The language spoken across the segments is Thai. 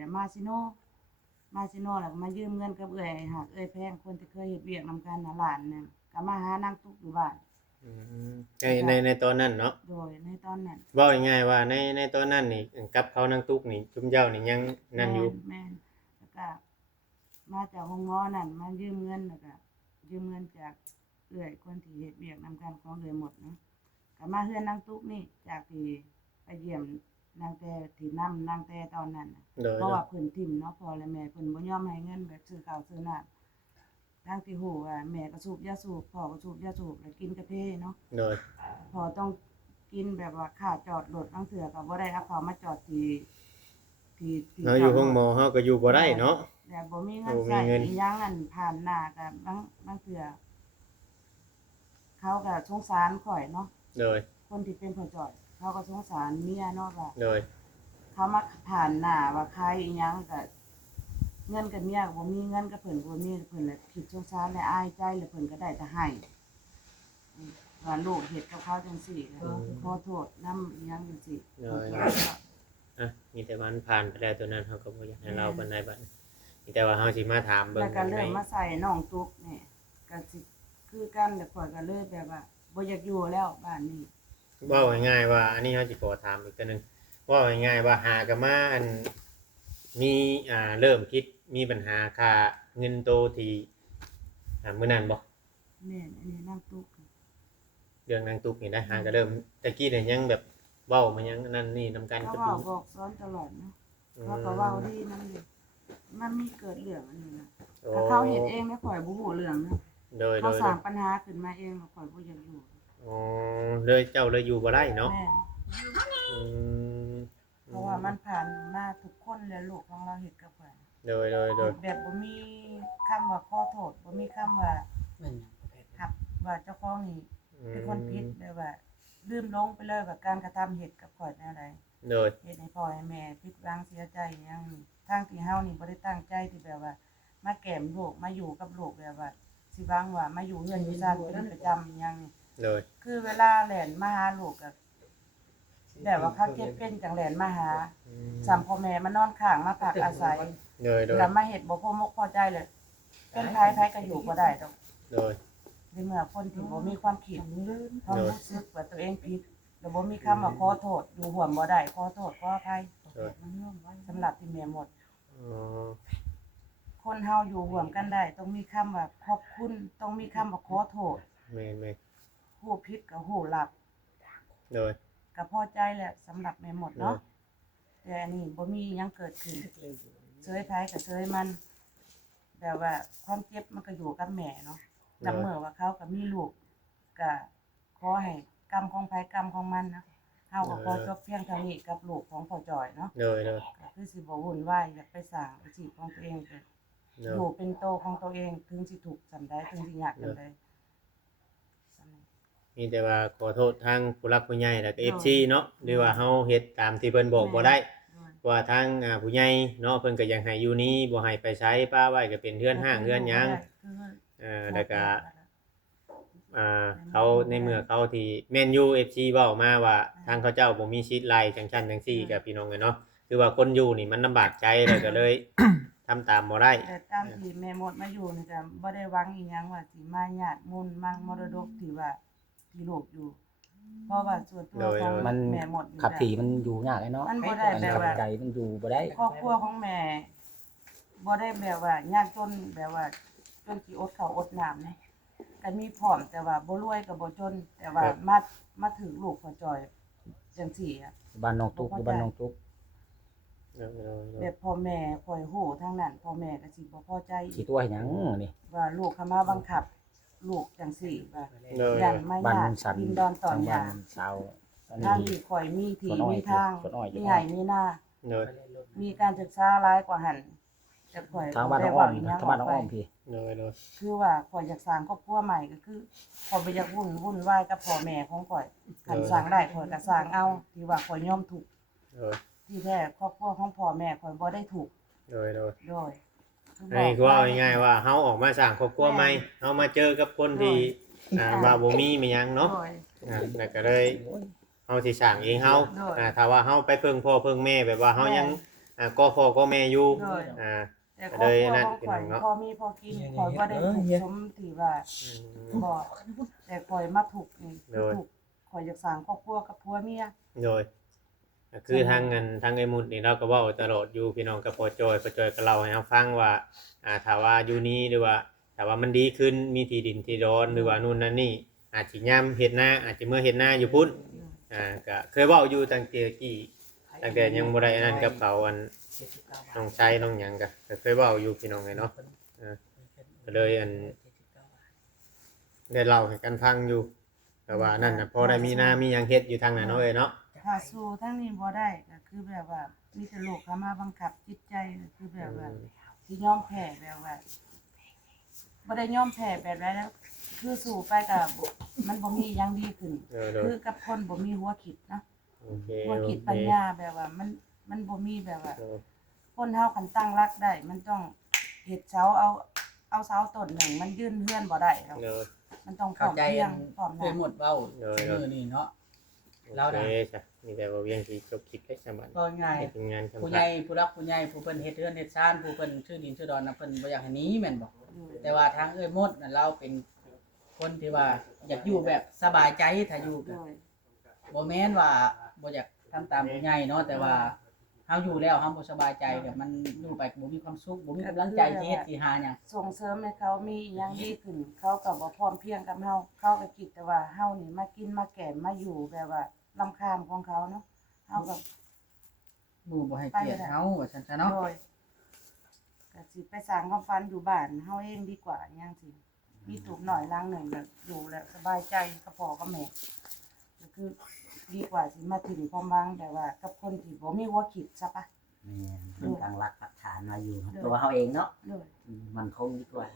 จะมาซิโนแล้วก็มายืมเงินกับเอื้อยหักเอื้อยแพงคนที่เคยเฮ็ดเวียกนำกันน่ะหลานเนี่ยก็มาหานางตุ๊กอยู่บ้านอืมในตอนนั้นเนาะโดยในตอนนั้นเว้าง่ายๆว่าในตอนนั้นนี่กับเขานางตุ๊กนี่ชุมเจ้านี่ยังนั่นอยู่แม่นแล้วก็มาจากห้องหมอนั่นมายืมเงินแล้วก็ยืมเงินจากเอื้อยคนที่เฮ็ดเวียกนำกันของเอื้อยหมดเนาะก็มาเฮือนนางตุ๊กนี่จากที่ไปเยี่ยมนางแต่ที่นำนางแต่ตอนนั้นน่ะโดยเพราะว่าเพิ่นทิ่มเนาะพ่อและแม่เพิ่นบ่ยอมให้เงินแบบซื้อข้าวซื้อน้ำทั้งที่ฮู้ว่าแม่ก็สูบยาสูบพ่อก็สูบยาสูบแล้วกินกาแฟเนาะโดยพ่อต้องกินแบบว่าค่าจอดรถบางเทื่อก็บ่ได้เอาเขามาจอดที่เฮาอยู่ห้องหมอเฮาก็อยู่บ่ได้เนาะแต่บ่มีเงินใช้ บ่มีเงินอีหยังอันผ่านหน้าก็บางเทื่อเขาก็สงสารข่อยเนาะโดยคนที่เป็นพ่อจ้อยเขาก็สงสารเมียเนาะว่า โดยเขามาผ่านหน้าว่าใครอีหยังก็เงินกับเมียก็บ่มีเงินกับเพิ่นก็บ่มีเพิ่นเลยคิดสงสารและอายใจแล้วเพิ่นก็ได้แต่ให้ว่าลูกเฮ็ดกับเขาจังซี่ขอโทษนำอีหยังจังซี่อ่ะมีแต่มันผ่านไปแล้วตัวนั้นเฮาก็บ่อยากให้เราปานใดบัดมีแต่ว่าเฮาสิมาถามเบิ่งแล้วก็เริ่มมาใส่น้องตุ๊กนี่ก็สิคือกันแล้วข่อยก็เลยแบบว่าบ่อยากอยู่แล้วบ้านนี้เว้าง่ายๆว่าอันนี้เฮาสิขอถามอีกตัวนึงเว้าง่ายๆว่าหากันมาอันมีเริ่มคิดมีปัญหาค่าเงินโตที่มื้อนั้นบ่ แม่นอันนี้น้องตุ๊กเรื่องนางตุ๊กนี่ได้หาก็เริ่มตะกี้เนี่ยยังแบบเว้ามายังนั่นนี่นำกันเขากับลุงบอกสอนตลอดเนาะเขาก็เว้าดีนำอยู่มันมีเกิดเรื่องอันนี้นะถ้าเขาเฮ็ดเองแล้วข่อยบ่ฮู้เรื่องนะเขาสร้างปัญหาขึ้นมาเองแล้วข่อยบ่อยากอยู่อ๋อเลยเจ้าเลยอยู่บ่ได้เนาะแม่นอืมเพราะว่ามันผ่านมาทุกคนแล้วลูกของเราเฮ็ดกับข่อยโดยแบบบ่มีคำว่าขอโทษบ่มีคำว่าครับว่าเจ้าของนี่เป็นคนผิดแบบว่าลืมลงไปเลยว่าการกระทำเฮ็ดกับข่อยแนวใดโดยเฮ็ดให้พ่อให้แม่ผิดหวังเสียใจอิหยังนี่ทางที่เฮานี่บ่ได้ตั้งใจที่แบบว่ามาแกล้มลูกมาอยู่กับลูกแบบว่าสิหวังว่ามาอยู่เฮือนอยู่ซ่านเป็นประจำอิหยังนี่โดยคือเวลาแล่นมาหาลูกก็แบบว่าเขาเจ็บเป็นจังแล่นมาหาสามพ่อแม่มานอนข้างมาพักอาศัยแล้วมาเฮ็ดบ่พอมกพอใจเลยเป็นไผก็อยู่บ่ได้ดอกโดยในเมื่อคนที่บ่มีความคิดความรู้สึกว่าตัวเองผิดแล้วบ่มีคำว่าขอโทษอยู่ร่วมบ่ได้ขอโทษขออภัยสำหรับที่แม่หมดอ๋อคนเฮาอยู่ร่วมกันได้ต้องมีคำว่าขอบคุณต้องมีคำว่าขอโทษแม่นฮู้ผิดก็ฮู้รับโดยก็พอใจแหละสำหรับแม่หมดเนาะแต่อันนี้บ่มีหยังเกิดขึ้นเฉยไผก็เฉยมันแบบว่าความเจ็บมันก็อยู่กับแม่เนาะนำเมื่อว่าเขาก็มีลูกก็ขอให้กรรมของไผกรรมของมันนะเฮาก็ขอจบเพียงเท่านี้กับลูกของพ่อจ้อยเนาะโดยก็คือสิบ่วุ่นวายอยากไปสร้างอาชีพของตัวเองก็อยู่เป็นโตของตัวเองถึงสิทุกข์ส่ำใดถึงสิยากส่ำใดมีแต่ว่าขอโทษทางผู้หลักผู้ใหญ่แล้วก็ FC เนาะหรือว่าเฮาเฮ็ดตามที่เพิ่นบอกบ่ได้ว่าทางผู้ใหญ่เนาะเพิ่นก็ยังให้อยู่นี้บ่ให้ไปใช้ป้าไว้ก็เป็นเรือนห้างเรือนหยังแล้วก็เขาในเมื่อเขาที่แม่นยู FC เว้ามาว่าทางเขาเจ้าบ่มีชีวิตไล่จังซั่นจังซี่กับพี่น้องเนาะคือว่าคนอยู่นี่มันลำบากใจแล้วก็เลยทำตามบ่ได้แต่ตามที่แม่หมดมาอยู่นี่ก็บ่ได้หวังอีหยังว่าสิมาญาติมุนมั่งมรดกที่ว่าที่ลูกอยู่เพราะว่าส่วนตัวของแม่หมดขับขี่มันอยู่ยากเลยเนาะมันบ่ได้แบบว่าใจมันอยู่บ่ได้ครอบครัวของแม่บ่ได้แบบว่ายากจนแบบว่าจนสิอดข้าวอดน้ำนี่ก็มีพร้อมแต่ว่าบ่รวยก็บ่จนแต่ว่ามาถึงลูกพ่อจอยจังซี่อ่ะบ้านน้องตุ๊กบ้านน้องตุ๊กแบบพ่อแม่ข่อยฮู้ทางนั้นพ่อแม่ก็สิบ่พอใจสิตัวให้หยังนี่ว่าลูกเขามาบังคับลูกจังซี่ว่าย่านมาบ้านญาติสันดินดอนตอนยาชาวทางที่ข่อยมีที่มีทางมีไห้มีนาโดยมีการศึกษาหลายกว่าหั่นแต่ข่อยทางบ้านน้องอ้อมทางบ้านน้องอ้อมพี่โดยคือว่าข่อยอยากสร้างครอบครัวใหม่ก็คือข่อยบ่อยากวุ่นวายกับพ่อแม่ของข่อยคันสร้างได้ข่อยก็สร้างเอาที่ว่าข่อยยอมทุกข์ที่แท้ครอบครัวของพ่อแม่ข่อยบ่ได้ทุกข์โดยอันนี้ก็ว่าง่ายๆว่าเฮาออกมาสร้างครอบครัวใหม่เฮามาเจอกับคนที่ว่าบ่มีมาหยังเนาะแล้วก็เลยเฮาสิสร้างเองเฮาถ้าว่าเฮาไปเพิ่งพ่อเพิ่งแม่แบบว่าเฮายัง ก็พ่อก็แม่อยู่ โดย อ่า แต่ครอบครัวของข่อย เนาะ พอมีพอกินข่อยบ่ได้ถูกสมที่ว่า อืม บ่แต่ข่อยมาถูกนี่ โดย ถูกข่อยอยากสร้างครอบครัวกับผัวเมีย โดยก็คือทางเงินทางไอ้มุดนี่เราก็เว้าตลอดอยู่พี่น้องกับพ่อจอยก็เล่าให้เราฟังว่าถ้าว่าอยู่นี้หรือว่าถ้าว่ามันดีขึ้นมีที่ดินที่ดอนหรือว่านู่นนั่นนี่อาจสิยามเฮ็ดนาอาจสิเมื่อเฮ็ดนาอยู่พุ่นก็เคยเว้าอยู่ตั้งแต่กี้ตั้งแต่ยังบ่ได้อันนั้นกับเขาอันน้องชายน้องหยังก็เคยเว้าอยู่พี่น้องไงเนาะก็เลยอันได้เล่าให้กันฟังอยู่แต่ว่านั่นน่ะพอได้มีนามีหยังเฮ็ดอยู่ทางนั้นเนาะเนาะ ถ้าสู้ทั้งนี้บ่ได้ก็คือแบบว่ามีแต่โลกเข้ามาบังคับจิตใจก็คือแบบว่าสิยอมแพ้แบบว่าบ่ได้ยอมแพ้แบบนั้นแล้วคือสู้ไปก็บ่มันบ่มีหยังดีขึ้น คือกับคนบ่มีหัวคิดเนาะ โอเค หัว โอ คิด เค ปัญญาแบบว่ามันบ่มีแบบว่า เออ คนเฮาคันตั้งรักได้ มันต้องเฮ็ดเสาเอาเสาต้นหนึ่งมันยืนเฮือนบ่ได้หรอก เนอะ มันต้องพร้ เข้า อม ใจ เพรียงพร้อมห เคย น้า หมดเว้า เนอะ มื้อนี้เนาะ เรา โอ น่ะ เคจ้ะมีแต่ว่าเวียงที่จบคลิปได้สบาย ก็ง่าย ให้ทีมงาน ผู้ ทำ ใหญ่ผู้รักผู้ใหญ่ผู้เพิ่นเฮ็ดเรือนเฮ็ดชานผู้เพิ่นชื่อดินชื่อดอนน่ะเพิ่นบ่อยากให้หนีแม่นบ่แต่ว่าทางเอ้ยมดน่ะเราเป็นคนที่ว่าอยากอยู่แบบสบายใจถ้าอยู่ โด ก็ ย บ่แม่นว่าบ่อยากทำตามผู้ใหญ่เนาะแต่ว่าเฮาอยู่แล้วเฮาบ่สบายใจก็มันอยู่ไปก็บ่มีความสุขบ่มีกำลังใจที่เฮ็ดที่หาหยัง ส่งเสริมให้เขามีอิหยังดีขึ้น เขาก็บ่พร้อมเพรียงกับเฮาเขาก็คิดแต่ว่าเฮานี่มากินมาแก่มาอยู่แบบว่ารำคาญของเขาเนาะเฮาก็ หมู่บ่ให้เกียรติเฮาว่าซั่นซะเนาะ โดยก็สิไปสร้างความฝันอยู่บ้านเฮาเองดีกว่าอหยังสิมีตูบหน่อยล้างหนึ่งแบบอยู่แล้วสบายใจกับพ่อกับแม่ก็คือดีกว่าสิมาถึงความหวังแต่ว่ากับคนที่บ่มีหัวคิดซะปะ แม่นเพิ่นตั้งรักปักฐานมาอยู่ตัวเฮาเองเนาะ เลย มันคงดีกว่า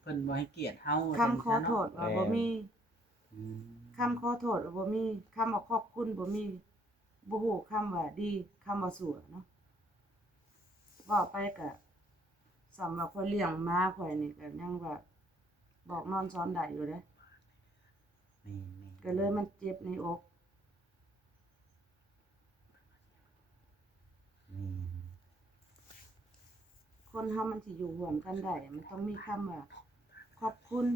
เพิ่นบ่ให้เกียรติเฮา คำขอโทษว่าบ่มี อืม คำขอโทษว่าบ่มีคำว่าขอบคุณบ่มีบ่ฮู้คำว่าดีคำว่าสั่วเนาะเว้าไปก็สำหรับข่อยเลี้ยงมาข่อยนี่ก็ยังว่าบอกนอนสอนได้อยู่เด้ แม่น ก็เลยมันเจ็บในอก แม่น คนเฮามันสิอยู่ร่วมกันได้มันต้องมีคำว่าขอบคุณ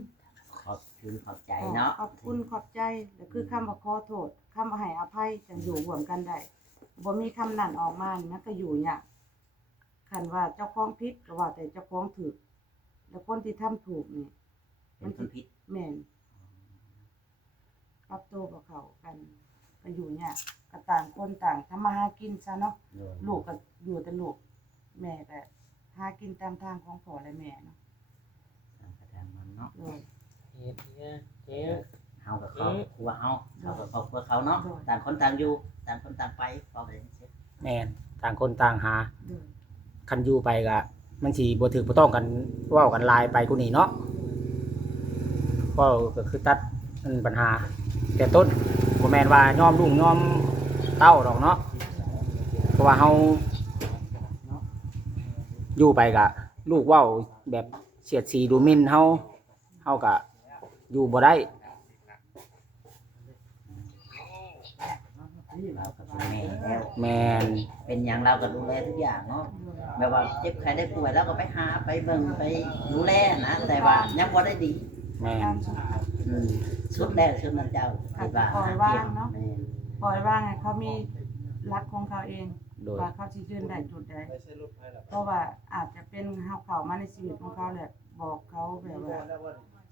ขอบคุณขอบใจเนาะ ขอบคุณขอบใจแล้วคือคำว่าขอโทษคำว่าให้อภัยจังอยู่ร่วมกันได้บ่มีคำนั้นออกมานี่มันก็อยู่ยากคันว่าเจ้าของผิดก็ว่าแต่เจ้าของถูกแล้วคนที่ทำถูกนี่ เป็นคนผิด แม่นปรับตัวกับเขากันก็อยู่ยากก็ต่างคนต่างทำมาหากินซะเนาะ โดย ลูกก็อยู่แต่ลูกแม่ก็หากินตามทางของพ่อและแม่เนาะ ตามกระทำมันเนาะ โดย เฮากับเขาครัวเฮาเขากับครอบครัวเขาเนาะต่างคนต่างอยู่ต่างคนต่างไปพอไปเสร็จ แม่นต่างคนต่างหา โดย คันอยู่ไปก็มันสิบ่ถูกบ่ต้องกันเว้ากันหลายไปกูนี่เนาะเว้าก็คือตัดปัญหา แต่ต้นบ่แม่นว่ายอมลูกยอมเต้าดอกเนาะเพราะว่าเฮาอยู่ไปก็ลูกเว้าแบบเสียดสีดูหมิ่นเฮาก็อยู่บ่ได้ เรากับเป็นแม่แล้ว แม่น เป็นหยังเราก็ดูแลทุกอย่างเนาะแบบว่าเจ็บใครได้ป่วยแล้วก็ไปหาไปเบิ่งไปดูแลนะแต่ว่ายังบ่ได้ดี แม่น ตามสุด อืมสุดแล้วสุดนั้นเจ้าคิดว่า ปล่อยว่างเนาะ แม่น ปล่อยว่างให้เขามีรักของเขาเอง โดย ว่าเขาสิยืนได้จุดใดเพราะว่าอาจจะเป็นเฮาเข้ามาในชีวิตของเขาแหละบอกเขาแบบว่า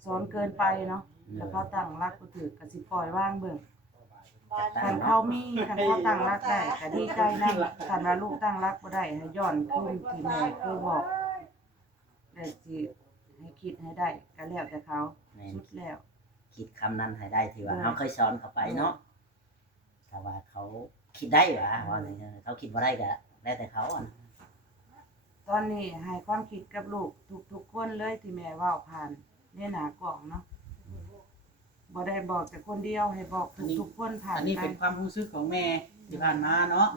สอนเกินไปเนาะแล้วเขาตั้งรักบ่ถูกก็สิปล่อยว่างเบิ่งคันเขามีคันเขาตั้งรักได้ก็ดีใจนำคันว่าลูกตั้งรักบ่ได้ให้ย้อนคืนที่แม่เคยบอกแต่สิให้คิดให้ได้ก็แล้วแต่เขา แม่น สุดแล้ว คิดคำนั้นให้ได้ที่ว่าเขาเคยสอนเขาไปเนาะถ้าว่าเขาคิดได้ว่าอย่างเงี้ยเขาคิดว่าได้ก็แล้วแต่เขาอ่ะ ตอนนี้ให้ความคิดกับลูกทุกๆคนเลยที่แม่เว้าผ่านเนี่ยหนากล่องเนาะบ่ได้บอกแต่คนเดียวให้บอกทุกๆคนผ่าน อันนี้ ไป เป็นความรู้สึกของแม่ที่ผ่านมาเนาะ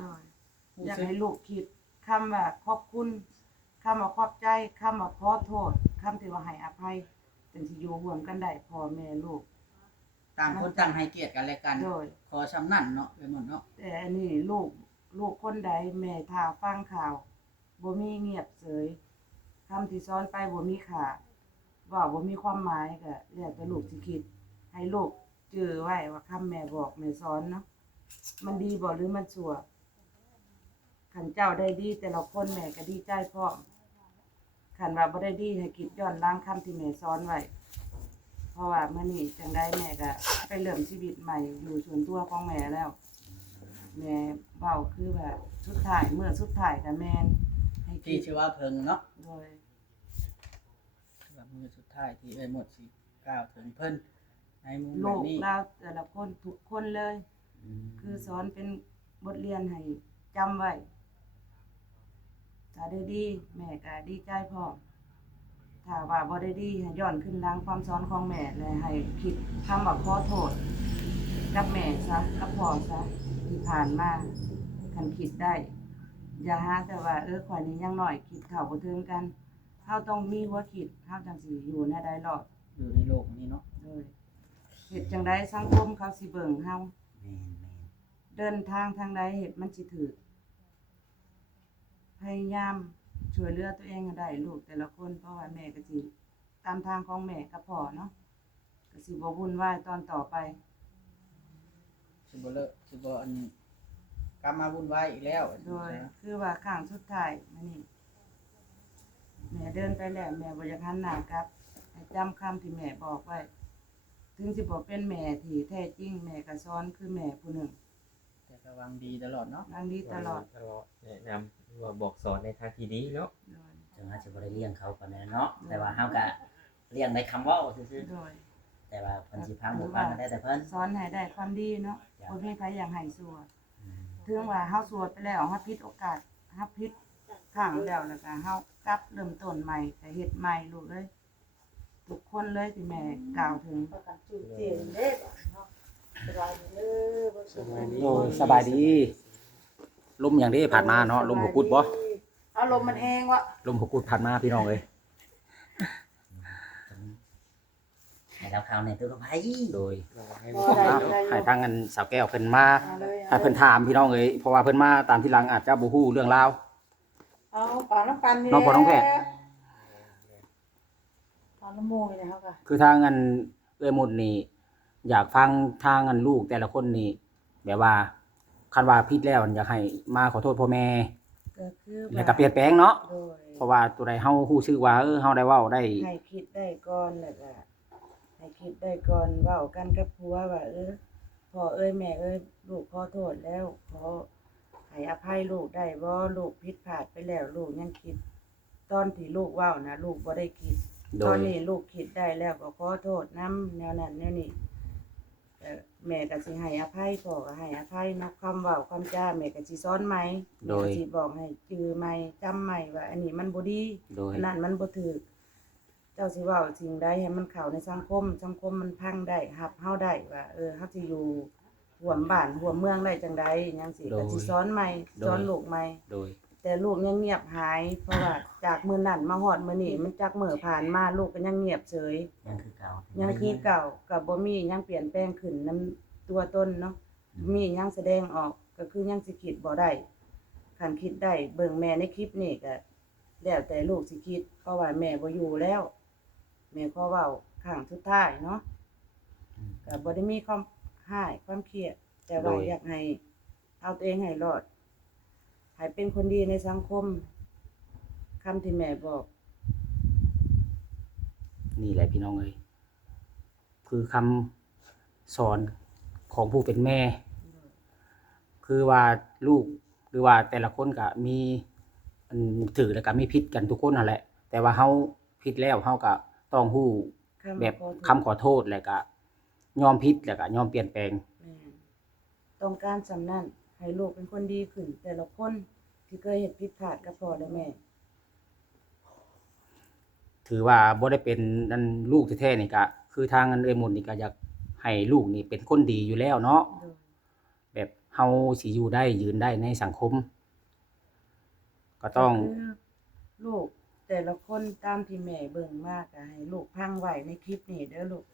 อยากให้ลูกคิดคำว่าขอบคุณคำว่าขอบใจคำว่าขอโทษคำที่ว่าให้อภัยจังสิอยู่ร่วมกันได้พ่อแม่ลูก ต่างคนต่างให้เกียรติกันและกัน โดย ขอสำนั่นเนาะไปหมดเนาะ แต่อันนี้ลูก ลูกคนใดแม่ท่าฟังข่าวบ่มีเงียบเฉยคำที่สอนไปบ่มีค่าเว้าบ่มีความหมายก็แล้วแต่ลูกสิคิดให้ลูกจื้อไว้ว่าคำแม่บอกแม่สอนเนาะมันดีบ่หรือมันชั่วคันเจ้าได้ดีแต่ละคนแม่ก็ดีใจพร้อมคันว่าบ่ได้ดีให้คิดย้อนหลังคำที่แม่สอนไว้เพราะว่ามื้อนี้จังได๋แม่ก็ไปเริ่มชีวิตใหม่อยู่ส่วนตัวของแม่แล้วแม่เว้าคือแบบสุดท้ายมื้อสุดท้ายก็แม่นให้ ที่ คิด ชื่อว่าเพิ่งเนาะ โดย แบบมือสุดท้ายที่เอ้ยหมดสิกล่าวถึงเพิ่นในมุมแบ ลู บ ก นี้ เราแต่ละคนทุกคนเลย คือสอนเป็นบทเรียนให้จำไว้ถ้าได้ดีแม่ก็ดีใจพร้อมถ้าว่าบ่ได้ดีให้ย้อนขึ้นหลังความสอนของแม่และให้คิดคำว่าขอโทษกับแม่ซะกับพ่อซะที่ผ่านมาคันคิดได้ อย่าหาแต่ว่าข่อยนี่ยังน้อยคิดเข้าบ่ถึงกันเฮาต้องมีหัวคิดเฮาจังสิอยู่ในได้รอด อยู่ในโลกนี้เนาะ เลยเฮ็ดจังไดสังคมเขาสิเบิ่งเฮา แม่น เดินทางทางใดเฮ็ดมันสิถูกพยายามช่วยเหลือตัวเองให้ได้ลูกแต่ละคนเพราะว่าแม่ก็สิตามทางของแม่กับพ่อเนาะก็สิบ่วุ่นวายตอนต่อไป สิบ่เลอะสิบ่อันกลับมาวุ่นวายอีกแล้ว โดยคือว่าครั้งสุดท้ายมื้อนี้แม่เดินไปแล้วแม่บ่อยากหันหน้ากลับให้จำคำที่แม่บอกไว้ถึงสิบ่เป็นแม่ที่แท้จริงแม่ก็สอนคือแม่ผู้หนึ่ง แต่ก็หวังดีตลอดเนาะ นางดีตลอด แนะนำว่าบอกสอนในทางที่ดีเนาะ โดย ๆถึงเฮาสิบ่ได้เลี้ยงเขาปานนั้นเนาะแต่ว่าเฮาก็เลี้ยงในคำเว้าซื่อ โดย ๆแต่ว่าเพิ่นสิพังบ่พังก็ได้แต่เพิ่น สอนให้ได้ความดีเนาะบ่มีใครอยากให้สัวถึงว่าเฮาสัวไปแล้วเฮาผิดโอกาสเฮาผิดครั้งแล้วแล้วก็เฮากลับเริ่มต้นใหม่ก็เฮ็ดใหม่ลูกเอ้ยทุกคนเลยที่แม่กล่าวถึง โอ้ยสบายดีลมอย่างนี้ผ่านมาเนาะลมหัวกุดบ่ อารมณ์มันแห้งวะ ลมหัวกุดผ่านมาพี่น้องเอ้ย ให้เราเข้าในตู้กับไผ โดย ให้ ให้ทางอันสาวแก้วเพิ่นมาให้เพิ่นถามพี่น้องเอ้ยเพราะว่าเพิ่นมาตามที่หลังอาจจะบ่ฮู้เรื่องราว เอาปลาน้ำปันนี่ น้องพ่อน้องแพทย์ ปลาน้ำโมนี่นะครับค่ะ คือทางอันเอ้ยหมุดนี่อยากฟังทางอันลูกแต่ละคนนี่แบบว่าคันว่าผิดแล้วอยากให้มาขอโทษพ่อแม่ ก็คือ แล้วก็เปลี่ยนแปลงเนาะ โดย เพราะว่าตัวใดเฮาฮู้ชื่อว่าเฮาได้เว้าได้ ให้คิดได้ก่อนแล้วก็ให้คิดได้ก่อนเว้ากันกับผัวว่าพ่อเอ้ยแม่เอ้ยลูกขอโทษแล้วขอให้อภัยลูกได้บ่ลูกผิดพลาดไปแล้วลูกยังคิด ตอนที่ลูกเว้านะลูกบ่ได้คิด โด ตอน ย นี้ลูกคิดได้แล้วก็ขอโทษนํแนวนั้นแนวนี้แม่ก็สิให้อภัยพ่อก็ให้อภัยเนาะคำเว้าคำจาแม่ก็สิสอนใหม่ โดย แม่ก็สิบอกให้จื้อใหม่จำใหม่ว่าอันนี้มันบ่ดี โดย อันนั้นมันบ่ถูกเจ้าสิเว้าสิ่งใดให้มันเข้าในสังคมมันพังได้รับเฮาได้ว่าเฮาสิอยู่ร่วมบ้านร่วมเมืองได้จังใดหยังสิก็สิสอนใหม่สอนลูกใหม่ โดย แต่ลูกยังเงียบหาย เพราะว่าจากมื้อนั้นมาฮอดมื้อนี้มันจักมื้อผ่านมาลูกก็ยังเงียบเฉย ยังคือเก่า ยั ยัง คือเก่าก็บ่มีหยังเปลี่ยนแปลงขึ้นนํตัวตนเนาะมีหยังแสดงออกก็คือยังสิคิดบ่ได้คันคิดได้เบิ่งแม่ในคลิปนี่ก็แล้วแต่ลูกสิคิดเพราะว่าแม่บ่อยู่แล้ว แม่ขอเว้าครั้งสุดท้ายเนาะก็บ่ได้มีความร้ายความเครียดแต่ว่าอยากให้เอาตัวเองให้รอดให้เป็นคนดีในสังคมคำที่แม่บอก นี่แหละพี่น้องเอ้ยคือคำสอนของผู้เป็นแม่ คือว่าลูกหรือว่าแต่ละคนก็มีอันถือแล้วก็มีผิดกันทุกคนนั่นแหละ แต่ว่าเฮาผิดแล้วเฮาก็ต้องฮู้แบบคำขอโทษแล้วก็ยอมผิดแล้วก็ยอมเปลี่ยนแปลง แม่นต้องการสำนั้นให้ลูกเป็นคนดีขึ้น แต่ละคนที่เคยเฮ็ดผิดพลาดกับพ่อและแม่ ถือว่าบ่ได้เป็นนั่นลูกแท้ๆนี่ก็คือทางอันเอ้ยหมุนนี่ก็อยากให้ลูกนี่เป็นคนดีอยู่แล้วเนาะ โดย แบบเฮาสิอยู่ได้ยืนได้ในสังคม ก็ต้อง คือลูกแต่ละคนตามที่แม่เบิ่งมาก็ให้ลูกพังไว้ในคลิปนี้เด้อลูก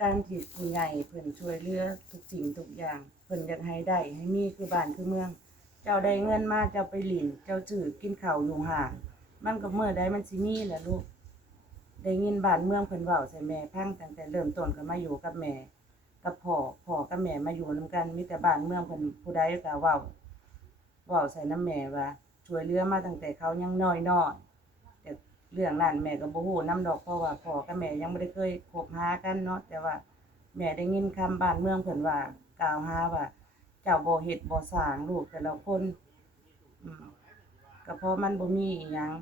การที่ผู้ใหญ่เพิ่นช่วยเหลือทุกสิ่งทุกอย่างเพิ่นอยากให้ได้ให้มีคือบ้านคือเมือง เจ้าได้เงินมาเจ้าไปหลินเจ้าจื้อกินข้าวอยู่ห่างมันก็มื้อใดมันสิมีแหละลูกได้ยินบ้านเมืองเพิ่นเว้าใส่แม่พังตั้งแต่เริ่มต้นก็มาอยู่กับแม่กับพ่อกับแม่มาอยู่นํกันมีแต่บ้านเมืองเพิ่นผู้ใดก็เว้าใส่น้ำแม่ว่าช่วยเหลือมาตั้งแต่เขายังน้อยๆแต่เรื่องนั้นแม่ก็บ่ฮู้นำดอกเพราะว่าพ่อกับแม่ยังบ่ได้เคยคบหากันเนาะแต่ว่าแม่ได้ยินคำบ้านเมืองเพิ่นว่ากล่าวหาว่าเจ้าบ่เฮ็ดบ่สร้างลูกแต่ละคนก็เพราะมันบ่มีอิหยัง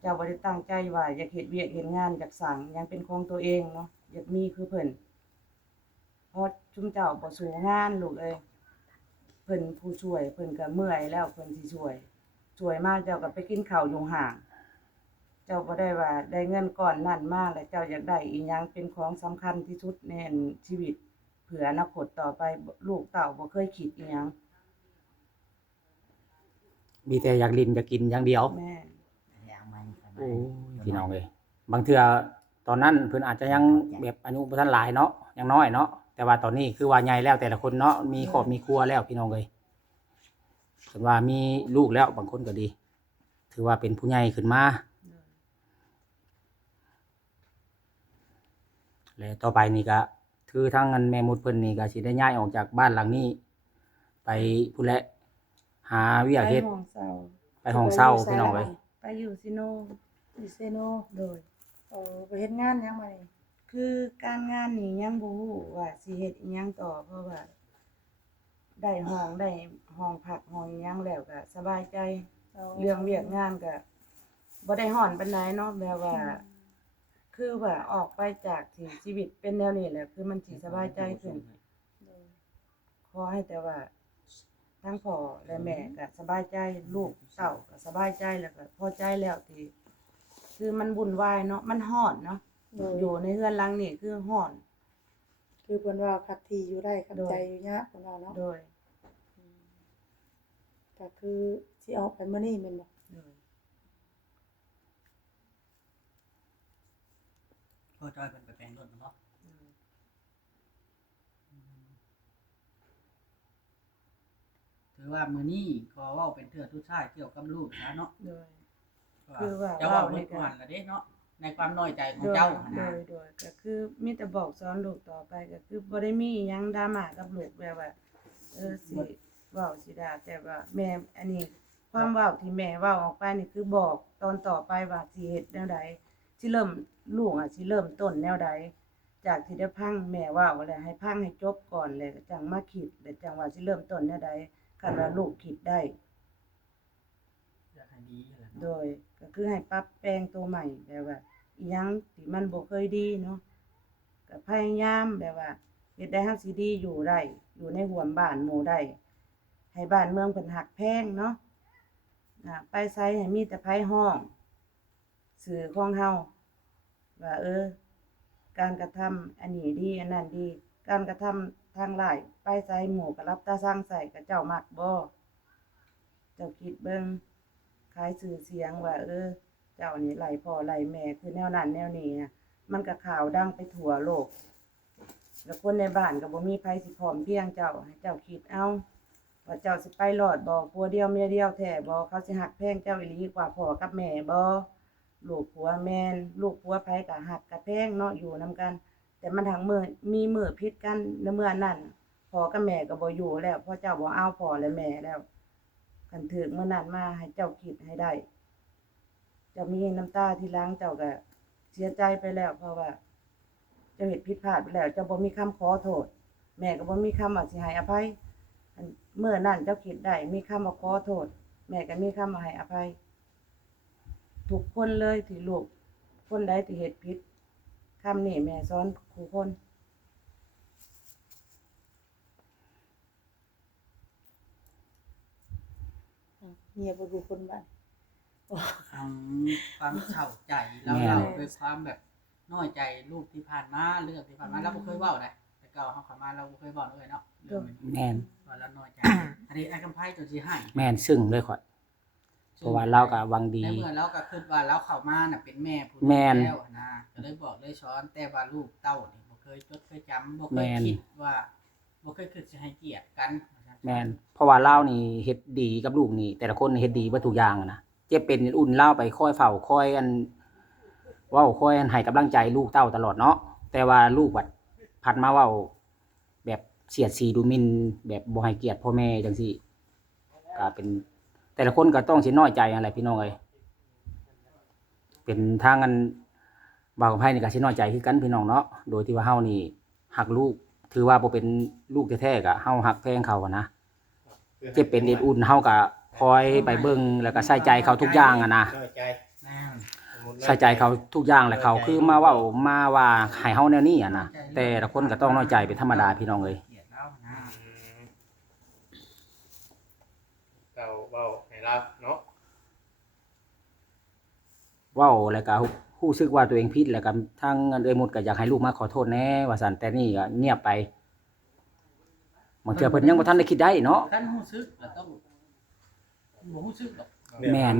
เจ้าบ่ได้ตั้งใจว่าอยากเฮ็ดเวียกเฮ็ดงานอยากสร้างหยังเป็นของตัวเองเนาะอยากมีคือเพิ่นเพราะชุมเจ้าบ่สู้งานลูกเอ้ยเพิ่นผู้ช่วยเพิ่นก็เมื่อยแล้วเพิ่นสิช่วยมาเจ้าก็ไปกินข้าวอยู่ห่างเจ้าบ่ได้ว่าได้เงินก้อนนั้นมาแล้วเจ้าอยากได้อีหยังเป็นของสำคัญที่สุดในชีวิตเผื่ออนาคตต่อไปลูกเต้าบ่เคยคิดอีหยัง มีแต่อยากลินอยากกินอย่างเดียว แม่ อย่างมัน โอ้ยพี่น้องเอ้ยบางเทื่อตอนนั้นเพิ่นอาจจะยังแบบอายุบ่ทันหลายเนาะยังน้อยเนาะแต่ว่าตอนนี้คือว่าใหญ่แล้วแต่ละคนเนาะมีครอบมีครัวแล้วพี่น้องเอ้ยถือว่ามีลูกแล้วบางคนก็ดี ถือว่าเป็นผู้ใหญ่ขึ้นมาและต่อไปนี่ก็คือทางเงินแม่มุดเพิ่นนี่ก็สิได้ย้ายออกจากบ้านหลังนี้ ไปพุ่นแหละหาวิทยาเฮ็ด ไปห้องเศร้า ไปห้องเช่าพี่น้องเอ้ย ไปอยู่ซิโน อยู่เซโน โดย ไปเฮ็ดงานหยังมานี่ คือการงานนี่ยังบ่ฮู้ว่าสิเฮ็ดอิหยังต่อเพราะว่าได้ห้องพักห้องอิหยังแล้วก็สบายใจเรื่องเวียกงานก็บ่ได้ฮ้อนปานใดเนาะแบบว่า คือว่าออกไปจากที่ชีวิตเป็นแนวนี้แหละคือมันสิสบายใจขึ้นขอให้แต่ว่าทั้งพ่อและแม่ก็สบายใจลูกเต้าก็สบายใจแล้วก็พอใจแล้วที่คือมันวุ่นวายเนาะมันร้อนเนาะ โดย อยู่ในเรือนหลังนี่คือร้อน คือเพิ่นว่าคัดที่อยู่ได้คัดใจอยู่ยากเพิ่นว่าเนาะ โดย ก็คือสิออกไปมื้อนี้แม่นบ่ โดย พ่อจ้อยเพิ่นไปแปลงรถเนาะถือว่ามื้อนี้ก็เว้าเป็นเทื่อทุกชายเกี่ยวกับลูกนะเนาะ โดย คือว่า จะเว้าในก่อนละเด้เนาะในความน้อยใจของเจ้าหั่น โด นะ ยก็คือมีแต่บอกสอนลูกต่อไปก็คือบ่ได้มีอิหยังดราม่ากับลูกแบบว่าสิเว้าสิด่าแต่ว่าแม่อันนี้ความเว้าที่แม่เว้าออกไปนี่คือบอกตอนต่อไปว่าสิเฮ็ดแนวใดสิเริ่มลูกสิเริ่มต้นแนวใดจากที่ได้พังแม่เว้าแล้วให้พังให้จบก่อนแล้วจังมาคิดแล้วจังว่าสิเริ่มต้นแนวใดคันว่าลูกคิดได้ อยากให้ดีแหละ โด เนาะ ยก็คือให้ปรับแปลงตัวใหม่แบบว่าอีหยังที่มันบ่เคยดีเนาะก็พยายามแบบว่าเฮ็ดได้เฮาสิดีอยู่ได้อยู่ในห่วมบ้านหมู่ได้ให้บ้านเมืองเพิ่นฮักแพงเนาะไปไสให้มีแต่ไผฮ้องสื่อของเฮาว่าการกระทำอันนี้ดีอันนั้นดีการกระทำทางหลายไปไสหมู่ก็รับตาสร้างใส่ก็เจ้ามักบ่เจ้าคิดเบิ่ง ขายชื่อเสียงว่าเจ้านี่ไหลพ่อไหลแม่คือแนวนั้นแนวนี้นะมันก็ข่าวดังไปทั่วโลกแล้วคนในบ้านก็บ่มีไผสิพร้อมเพรียงเจ้าให้เจ้าคิดเอาว่าเจ้าสิไปรอดบ่ผัวเดียวเมียเดียวแท้บ่เขาสิฮักแพงเจ้าอีหลีกว่าพ่อกับแม่บ่ลูกผัวแม่นลูกผัวไผก็ฮักก็แพงเนาะอยู่นํกันแต่มันทั้งมื้อมีมื้อผิดกันในเมื่อนั้นพ่อกับแม่ก็บ่อยู่แล้วเพราะเจ้าบ่เอาพ่อและแม่แล้ว คันถึกมื้อนั้นมาให้เจ้าคิดให้ได้เจ้ามีน้ำตาที่หลังเจ้าก็เสียใจไปแล้วเพราะว่าเจ้าเฮ็ดผิดพลาดไปแล้วเจ้าบ่มีคำขอโทษแม่ก็บ่มีคำว่าสิให้อภัยอันมื้อนั้นเจ้าคิดได้มีคำว่าขอโทษแม่ก็มีคำว่าให้อภัยทุกคนเลยที่ลูกคนใดที่เฮ็ดผิดคำนี้แม่สอนทุกคน เมียบ่รู้คนบ้าน ความเศร้าใจแล้ว แม่ เราด้วยความแบบน้อยใจลูกที่ผ่านมาเรื่องที่ผ่านมาเราบ่เคยเว้าได้แต่เก่าเฮาเข้ามาเราบ่เคยเว้าเลยเนาะเรื่องมัน แม่น ว่าเราน้อยใจอันนี้ไอ้กำไผตัวสิให้ แม่นซึ่งเลยข่อยเพราะว่าเราก็หวังดี ในเมื่อเราก็คิดว่าเราเข้ามาน่ะเป็นแม่ผู้ แม่น แล้วนะก็เลยบอกเลยสอนแต่ว่าลูกเต้านี่บ่เคยจดเคยจำบ่เค แม่ ย น คิดว่าบ่เคยคิดสิให้เกียรติกันว่าซั่น แม่นเพราะว่าลาวนี่เฮ็ดดีกับลูกนี่แต่ละคนนี่เฮ็ดดีเบิดทุกอย่างอะนะเจ็บเป็นอุ่นลาวไปคอยเฝ้าคอยอันเว้าคอยอันให้กำลังใจลูกเต้าตลอดเนาะแต่ว่าลูกบัดผัดมาเว้าแบบเสียดสีดูหมิ่นแบบบ่ให้เกียรติพ่อแม่จังซี่ก็เป็นแต่ละคนก็ต้องสิน้อยใจอะไรพี่น้องเอ้ยเป็นทางอันบ่าวกับไผนี่ก็สิน้อยใจคือกันพี่น้องเนาะโดยที่ว่าเฮานี่ฮักลูกถือว่าบ่เป็นลูกแท้ๆก็เฮาฮักแพงเขาอะนะเจ็บเป็นเอ็ดอุ่นเฮาก็คอยไปเบิ่งแล้วก็ใส่ใจเขาทุกอย่างอะนะ น้อยใจ แม่น ใส่ใจเขาทุกอย่างแหละเขาคือมาเว้ามาว่าให้เฮาแนวนี้อ่ะนะแต่ละคนก็ต้องน้อยใจเป็นธรรมดาพี่น้องเอ้ย เกลียดเรานะ เราเว้าให้รับเนาะ เว้าแล้วก็รู้สึกว่าตัวเองผิดแล้วก็ทางเอ้ยหมดก็อยากให้ลูกมาขอโทษแหน่ว่าซั่นแต่นี่ก็เงียบไปบางเทื่อเพิ่นยังบ่ทันได้คิดได้เนาะ คันรู้สึกก็ต้องบ่รู้สึกหรอก แม่น